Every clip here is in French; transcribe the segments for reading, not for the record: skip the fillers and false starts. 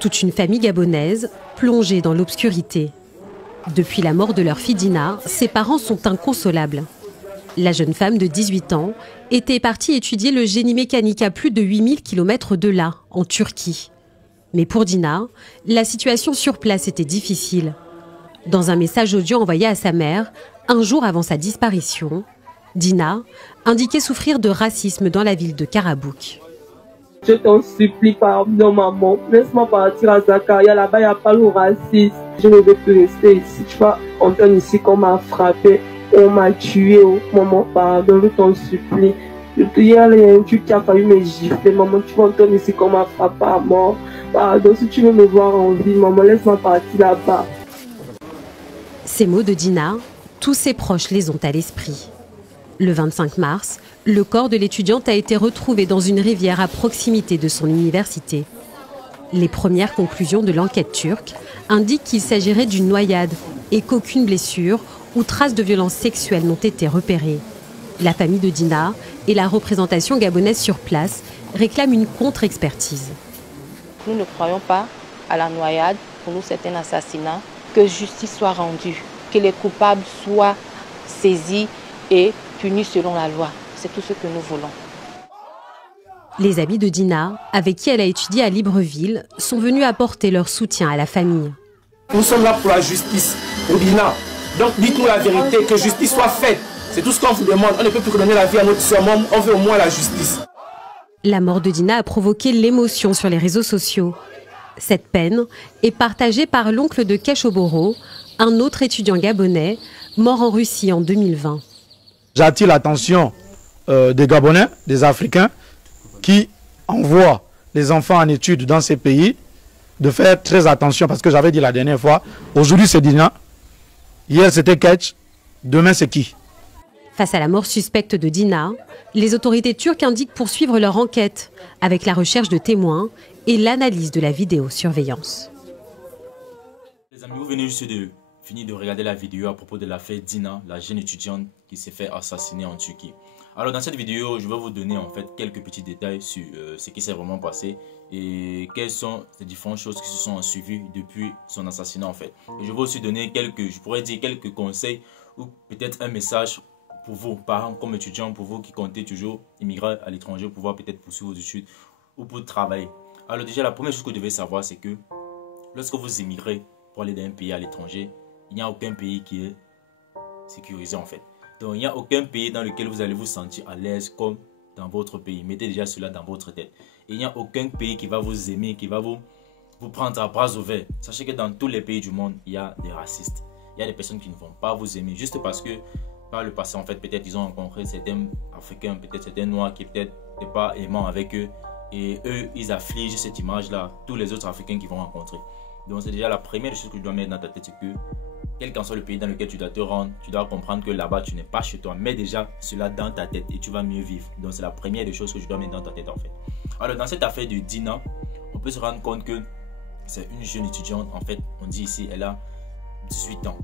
Toute une famille gabonaise plongée dans l'obscurité. Depuis la mort de leur fille Dina, ses parents sont inconsolables. La jeune femme de 18 ans était partie étudier le génie mécanique à plus de 8000 km de là, en Turquie. Mais pour Dina, la situation sur place était difficile. Dans un message audio envoyé à sa mère, un jour avant sa disparition, Dina indiquait souffrir de racisme dans la ville de Karabük. Je t'en supplie, pardon maman, laisse-moi partir à Zakaria, là-bas il n'y a pas le racisme. Je ne veux plus rester ici, tu vois, on donne ici qu'on m'a frappé, on m'a tué, oh, maman pardon, je t'en supplie. Hier, il y a un truc qui a failli me gifler, maman, tu vois, on donne ici qu'on m'a frappé à mort. Pardon, si tu veux me voir en vie, maman, laisse-moi partir là-bas. Ces mots de Dina, tous ses proches les ont à l'esprit. Le 25 mars, le corps de l'étudiante a été retrouvé dans une rivière à proximité de son université. Les premières conclusions de l'enquête turque indiquent qu'il s'agirait d'une noyade et qu'aucune blessure ou trace de violence sexuelle n'ont été repérées. La famille de Dina et la représentation gabonaise sur place réclament une contre-expertise. Nous ne croyons pas à la noyade. Pour nous, c'est un assassinat. Que justice soit rendue, que les coupables soient saisis et punis selon la loi. C'est tout ce que nous voulons. Les amis de Dina, avec qui elle a étudié à Libreville, sont venus apporter leur soutien à la famille. Nous sommes là pour la justice, pour Dina. Donc dites-nous la vérité, que justice soit faite. C'est tout ce qu'on vous demande. On ne peut plus donner la vie à notre soeur, on veut au moins la justice. La mort de Dina a provoqué l'émotion sur les réseaux sociaux. Cette peine est partagée par l'oncle de Keshoboro, un autre étudiant gabonais, mort en Russie en 2020. J'attire l'attention des Gabonais, des Africains, qui envoient les enfants en études dans ces pays, de faire très attention, parce que j'avais dit la dernière fois, aujourd'hui c'est Dina, hier c'était Ketch, demain c'est qui? Face à la mort suspecte de Dina, les autorités turques indiquent poursuivre leur enquête, avec la recherche de témoins et l'analyse de la vidéosurveillance. Les amis, vous venez juste de finir de regarder la vidéo à propos de l'affaire Dina, la jeune étudiante qui s'est fait assassiner en Turquie. Alors dans cette vidéo, je vais vous donner en fait quelques petits détails sur ce qui s'est vraiment passé et quelles sont les différentes choses qui se sont suivies depuis son assassinat en fait. Et je vais aussi donner quelques conseils ou peut-être un message pour vous, parents comme étudiants, pour vous qui comptez toujours immigrer à l'étranger pour pouvoir peut-être poursuivre vos études ou pour travailler. Alors déjà, la première chose que vous devez savoir, c'est que lorsque vous immigrez pour aller d'un pays à l'étranger, il n'y a aucun pays qui est sécurisé en fait. Donc il n'y a aucun pays dans lequel vous allez vous sentir à l'aise comme dans votre pays. Mettez déjà cela dans votre tête. Et il n'y a aucun pays qui va vous aimer, qui va vous prendre à bras ouverts. Sachez que dans tous les pays du monde, il y a des racistes. Il y a des personnes qui ne vont pas vous aimer juste parce que par le passé en fait, peut-être ils ont rencontré certains Africains, peut-être certains Noirs qui peut-être n'étaient pas aimants avec eux. Et eux, ils affligent cette image-là, tous les autres Africains qu'ils vont rencontrer. Donc c'est déjà la première chose que tu dois mettre dans ta tête, c'est que quel qu'en soit le pays dans lequel tu dois te rendre, tu dois comprendre que là-bas tu n'es pas chez toi. Mets déjà cela dans ta tête et tu vas mieux vivre. Donc c'est la première des choses que tu dois mettre dans ta tête en fait. Alors dans cette affaire de Dina, on peut se rendre compte que c'est une jeune étudiante. En fait, on dit ici, elle a 18 ans.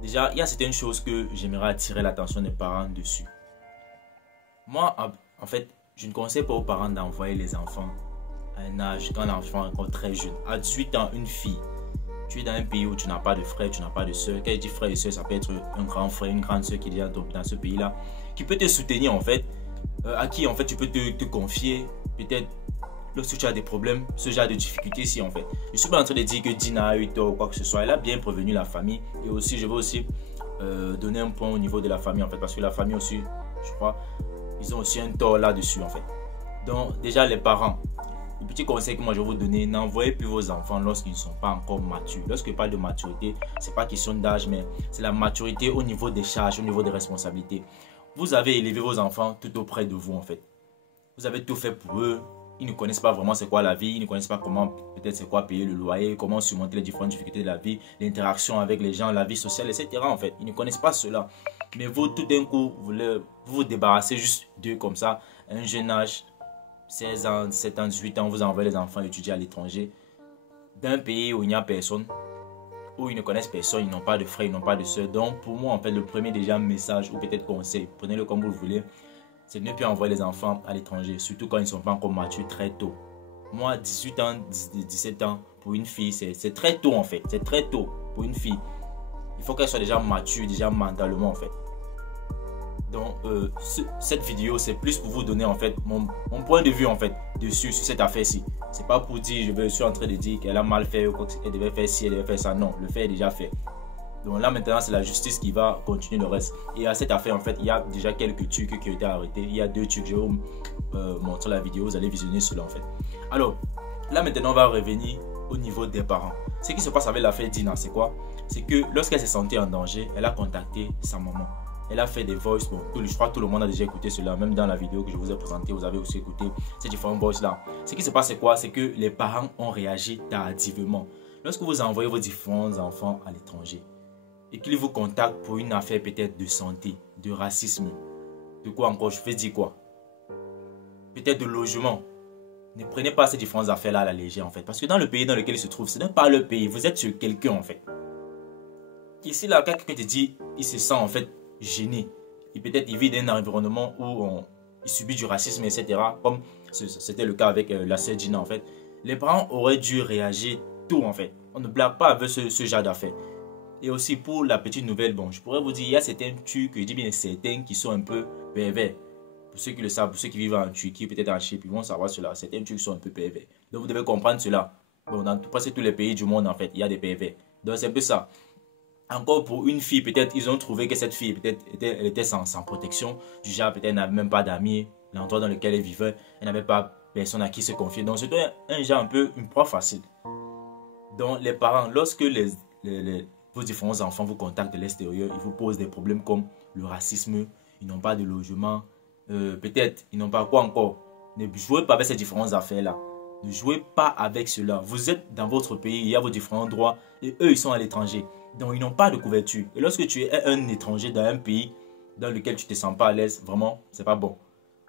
Déjà, il y a certaines choses que j'aimerais attirer l'attention des parents dessus. Moi, en fait, je ne conseille pas aux parents d'envoyer les enfants à un âge, quand l'enfant est encore très jeune. À 18 ans, une fille, tu es dans un pays où tu n'as pas de frère, tu n'as pas de soeur. Quand je dis frère et soeur, ça peut être un grand frère, une grande soeur qui est déjà dans ce pays-là, qui peut te soutenir en fait, à qui en fait tu peux te confier, peut-être lorsque tu as des problèmes, ce genre de difficultés ici en fait. Je ne suis pas en train de dire que Dina a eu tort ou quoi que ce soit, elle a bien prévenu la famille. Et aussi, je veux aussi donner un point au niveau de la famille en fait, parce que la famille aussi, je crois, ils ont aussi un tort là-dessus en fait. Donc déjà les parents, le petit conseil que moi je vais vous donner, n'envoyez plus vos enfants lorsqu'ils ne sont pas encore matures. Lorsque je parle de maturité, c'est pas question d'âge, mais c'est la maturité au niveau des charges, au niveau des responsabilités. Vous avez élevé vos enfants tout auprès de vous en fait. Vous avez tout fait pour eux. Ils ne connaissent pas vraiment c'est quoi la vie, ils ne connaissent pas comment, peut-être c'est quoi payer le loyer, comment surmonter les différentes difficultés de la vie, l'interaction avec les gens, la vie sociale, etc. en fait. Ils ne connaissent pas cela. Mais vous, tout d'un coup, vous débarrassez juste d'eux comme ça, à un jeune âge, 16 ans, 17 ans, 18 ans, vous envoyez les enfants étudier à l'étranger, d'un pays où il n'y a personne, où ils ne connaissent personne, ils n'ont pas de frères, ils n'ont pas de soeurs. Donc pour moi, en fait, le premier déjà message, ou peut-être conseil, prenez-le comme vous le voulez, c'est de ne plus envoyer les enfants à l'étranger, surtout quand ils ne sont pas encore matures très tôt. Moi, 18 ans, 17 ans, pour une fille, c'est très tôt en fait. C'est très tôt pour une fille. Il faut qu'elle soit déjà mature, déjà mentalement en fait. Donc cette vidéo, c'est plus pour vous donner en fait mon point de vue en fait dessus, sur cette affaire-ci. C'est pas pour dire, je suis en train de dire qu'elle a mal fait ou qu'elle devait faire ci, elle devait faire ça. Non, le fait est déjà fait. Donc là maintenant, c'est la justice qui va continuer le reste. Et à cette affaire en fait, il y a déjà quelques Turcs qui ont été arrêtés. Il y a 2 Turcs, je vais vous montrer la vidéo, vous allez visionner cela en fait. Alors, là maintenant, on va revenir au niveau des parents. Ce qui se passe avec l'affaire Dina, c'est quoi? C'est que lorsqu'elle s'est sentie en danger, elle a contacté sa maman. Elle a fait des voices, bon, je crois que tout le monde a déjà écouté cela, même dans la vidéo que je vous ai présentée, vous avez aussi écouté ces différentes voices là. Ce qui se passe c'est quoi? C'est que les parents ont réagi tardivement. Lorsque vous envoyez vos différents enfants à l'étranger et qu'ils vous contactent pour une affaire peut-être de santé, de racisme, de quoi encore, je vais dire quoi? Peut-être de logement. Ne prenez pas ces différentes affaires là à la légère en fait, parce que dans le pays dans lequel ils se trouvent, ce n'est pas le pays, vous êtes sur quelqu'un en fait. Ici là, quelqu'un te dit, il se sent en fait gêné. Et peut-être il vit dans un environnement où il subit du racisme, etc. Comme c'était le cas avec la sœur Dina en fait. Les parents auraient dû réagir tôt en fait. On ne blague pas avec ce genre d'affaires. Et aussi pour la petite nouvelle, bon, je pourrais vous dire, il y a certains Turcs, je dis bien certains qui sont un peu pervers. Pour ceux qui le savent, pour ceux qui vivent en Turquie, peut-être en Chypre, ils vont savoir cela. Certains Turcs sont un peu pervers. Donc vous devez comprendre cela. Bon, dans presque tous les pays du monde en fait, il y a des pervers. Donc c'est un peu ça. Encore pour une fille, peut-être ils ont trouvé que cette fille peut-être elle était sans protection. Du genre, peut-être elle n'avait même pas d'amis. L'endroit dans lequel elle vivait, elle n'avait pas personne à qui se confier. Donc c'était un genre un peu une proie facile. Donc les parents, lorsque vos différents enfants vous contactent de l'extérieur, ils vous posent des problèmes comme le racisme, ils n'ont pas de logement, peut-être ils n'ont pas quoi encore. Ne jouez pas avec ces différentes affaires-là. Ne jouez pas avec cela. Vous êtes dans votre pays, il y a vos différents droits et eux ils sont à l'étranger. Donc ils n'ont pas de couverture. Et lorsque tu es un étranger dans un pays dans lequel tu ne te sens pas à l'aise, vraiment, c'est pas bon.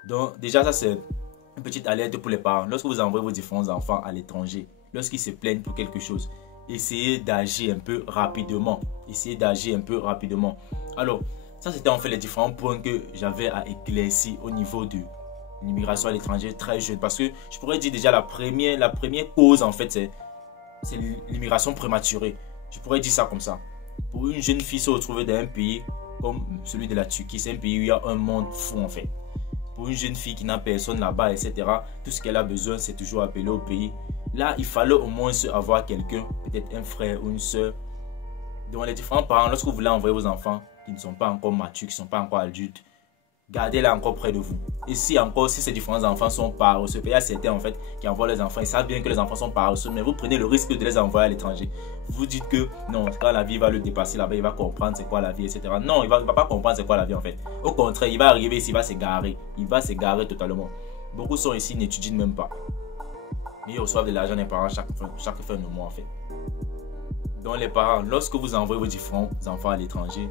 Donc déjà ça c'est une petite alerte pour les parents. Lorsque vous envoyez vos différents enfants à l'étranger, lorsqu'ils se plaignent pour quelque chose, essayez d'agir un peu rapidement. Essayez d'agir un peu rapidement. Alors, ça c'était en fait les différents points que j'avais à éclaircir au niveau de l'immigration à l'étranger très jeune. Parce que je pourrais dire déjà la première cause en fait c'est l'immigration prématurée. Je pourrais dire ça comme ça. Pour une jeune fille se retrouver dans un pays comme celui de la Turquie, c'est un pays où il y a un monde fou en fait. Pour une jeune fille qui n'a personne là-bas, etc., tout ce qu'elle a besoin, c'est toujours appeler au pays. Là, il fallait au moins avoir quelqu'un, peut-être un frère ou une soeur. Donc les différents parents, lorsque vous voulez envoyer vos enfants qui ne sont pas encore matures, qui ne sont pas encore adultes, gardez-les encore près de vous. Et si ces différents enfants sont paresseux, il y a certains en fait qui envoient les enfants, ils savent bien que les enfants sont paresseux, mais vous prenez le risque de les envoyer à l'étranger. Vous dites que non, quand la vie va le dépasser là-bas, il va comprendre c'est quoi la vie, etc. Non, il va pas comprendre c'est quoi la vie en fait. Au contraire, il va arriver ici, il va s'égarer. Il va s'égarer totalement. Beaucoup sont ici, n'étudient même pas. Mais ils reçoivent de l'argent des parents chaque fin de mois en fait. Donc les parents, lorsque vous envoyez vos différents enfants à l'étranger,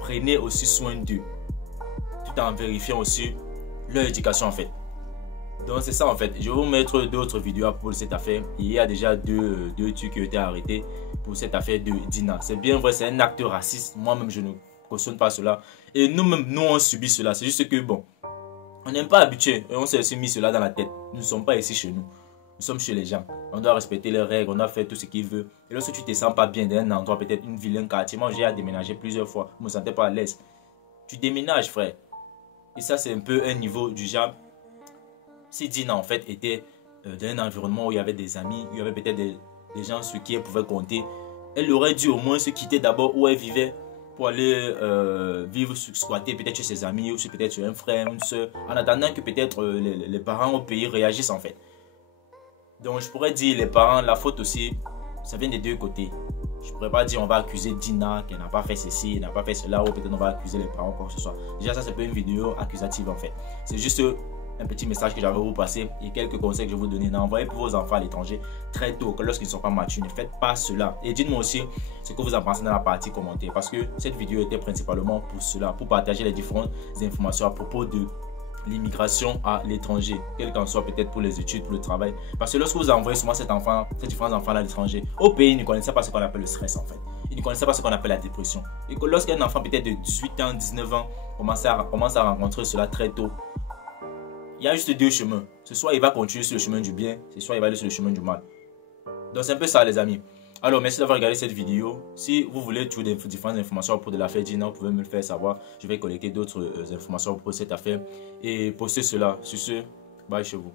prenez aussi soin d'eux. Tout en vérifiant aussi leur éducation en fait. Donc c'est ça en fait. Je vais vous mettre d'autres vidéos pour cette affaire. Il y a déjà deux Turcs qui ont été arrêtés pour cette affaire de Dina. C'est bien vrai, c'est un acte raciste. Moi-même je ne cautionne pas cela. Et nous-mêmes, nous on subit cela. C'est juste que bon, on n'est pas habitué. Et on s'est aussi mis cela dans la tête. Nous ne sommes pas ici chez nous. Nous sommes chez les gens. On doit respecter les règles, on doit faire tout ce qu'ils veulent. Et lorsque tu te sens pas bien dans un endroit, peut-être une ville, un quartier, moi j'ai à déménager plusieurs fois. Je ne me sentais pas à l'aise. Tu déménages frère. Et ça c'est un peu un niveau du genre. Si Dina en fait était dans un environnement où il y avait des amis, où il y avait peut-être des gens sur qui elle pouvait compter, elle aurait dû au moins se quitter d'abord où elle vivait pour aller vivre, squatter peut-être chez ses amis ou peut-être chez un frère, une soeur, en attendant que peut-être les parents au pays réagissent en fait. Donc je pourrais dire les parents, la faute aussi, ça vient des deux côtés. Je pourrais pas dire on va accuser Dina qu'elle n'a pas fait ceci, elle n'a pas fait cela, ou peut-être on va accuser les parents, quoi que ce soit. Déjà ça c'est pas une vidéo accusative en fait. C'est juste un petit message que j'avais à vous passer et quelques conseils que je vais vous donner. N'envoyez pas vos enfants à l'étranger très tôt, que lorsqu'ils ne sont pas matures, ne faites pas cela. Et dites-moi aussi ce que vous en pensez dans la partie commentaire, parce que cette vidéo était principalement pour cela, pour partager les différentes informations à propos de l'immigration à l'étranger, quel qu'en soit peut-être pour les études, pour le travail. Parce que lorsque vous envoyez souvent ces différents enfants à l'étranger, au pays, ils ne connaissaient pas ce qu'on appelle le stress en fait. Ils ne connaissaient pas ce qu'on appelle la dépression. Et que lorsqu'un enfant peut-être de 18 ans, 19 ans commence à rencontrer cela très tôt, il y a juste deux chemins. Ce soit il va continuer sur le chemin du bien, ce soit il va aller sur le chemin du mal. Donc c'est un peu ça les amis. Alors merci d'avoir regardé cette vidéo. Si vous voulez trouver des différentes informations pour de l'affaire Dina, vous pouvez me le faire savoir. Je vais collecter d'autres informations pour cette affaire et poster cela. Sur ce, bye chez vous.